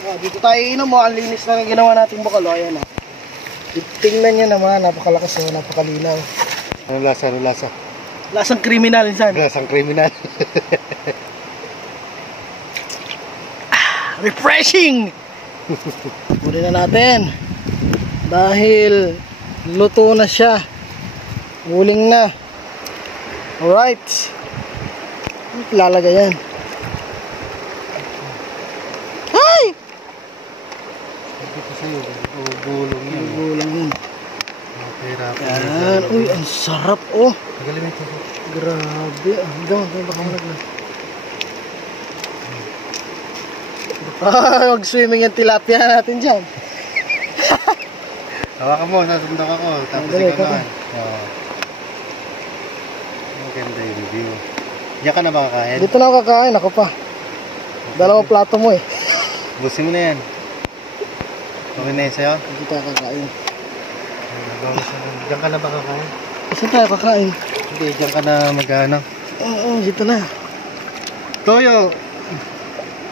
Dito tayo inom, ang linis na ng ginawa nating bukal. Ayan o. Tingnan nyo naman, napakalakas o, napakalinaw. Ano lasa? Ano lasa? Lasang kriminal insan. Lasang kriminal. Refreshing! Muli na natin. Dahil luto na siya. Uling na. Alright. Lalagay yan. Ay! Sabi ko sa'yo, gulong yan. Gulang yun. Mahirapan. Yan. Uy, ang sarap oh. Magaling ito. Grabe. Hanggang baka malaglag. Mag-swimming yung tilapia natin dyan. Hawakan mo, sasundok ako. Tapos ikaw naman. Maganda yung view. Diyan ka na ba kakain? Dito na ako kakain. Ako pa. Dalawang plato mo eh. Busin mo na yan. Okay na yun sa'yo? Dito tayo kakain. Diyan ka na ba kakain? Kasi tayo kakain. Hindi, diyan ka na mag-ano. Oo, dito na. Toyo!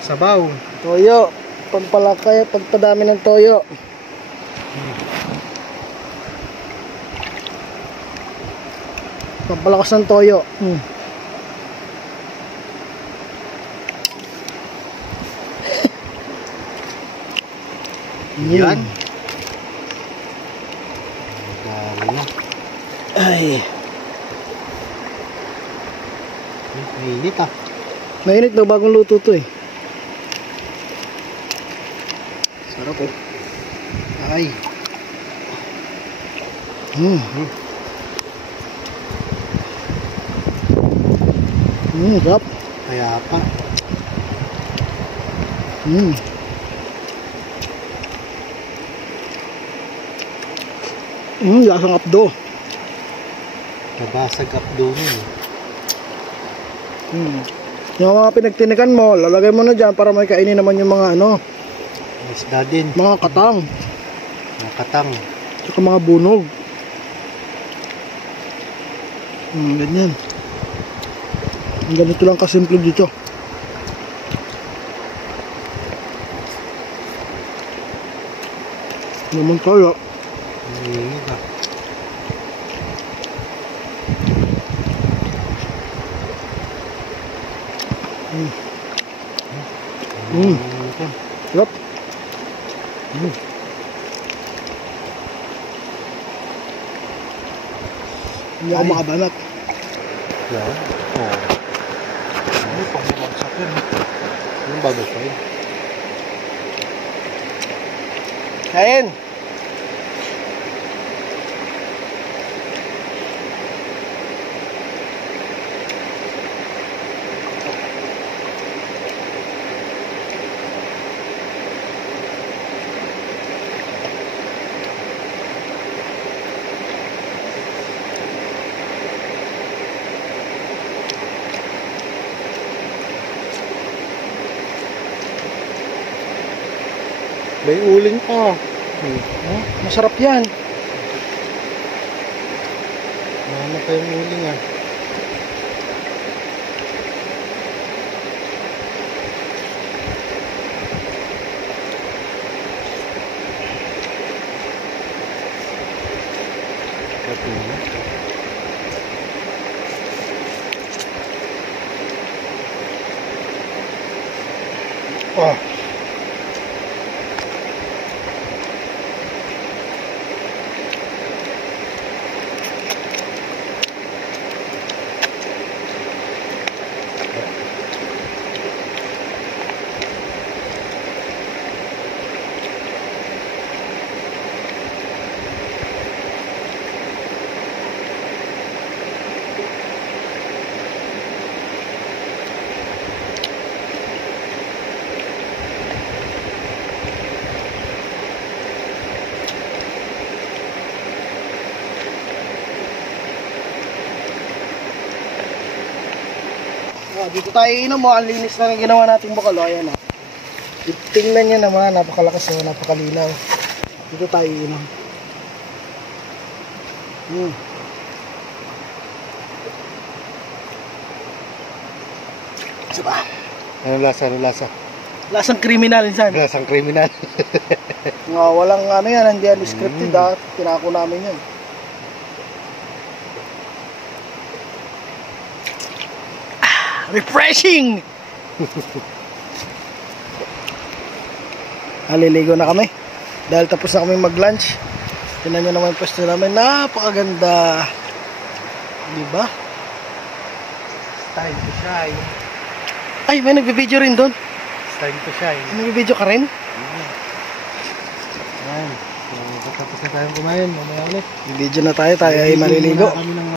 Sabaw! Toyo. Pampalakay, pagpadami ng toyo. Pampalakas ng toyo. Yan. Dali na. Ay. Mainit ah. Mainit daw, bagong luto to eh. Sarap oh. Ay. Sarap. Kaya pa. Lasang apdo. Nabasag abdomen. Yung mga pinagtinikan mo, lalagay mo na dyan para may kainin naman yung mga ano, Isda din. mga katang, Mga katang. saka mga bunog. Ganyan. Ganito lang kasimple dito. Naman kaya. Mainit ah. Sarap. Hindi ako makabanat. Yan. Oo. Ano pang bumagsak yan? Anong bago pa yun? Kain! May uling pa. Masarap yan. Ano pa yung uling ah? Dito tayo inom, ang linis na ng ginawa nating bukal. Ayan o. Tingnan nyo naman, napakalakas o, napakalinaw. Dito tayo inom. Isa pa. Ano lasa? Ano lasa? Lasang kriminal insan. Lasang kriminal. Nga, walang ano yan, hindi yan scripted tinako namin yan. Refreshing! Haliligo na kami. Dahil tapos na kami mag-lunch. Tingnan nyo naman yung pwesto namin. Napakaganda. Diba? Time to shine. Ay, may nagbibideo rin doon. Time to shine. May nagbibideo ka rin? Ayan. So, tapos na tayong kumain. Mamaya ulit. Video na tayo ay maliligo. Kami ng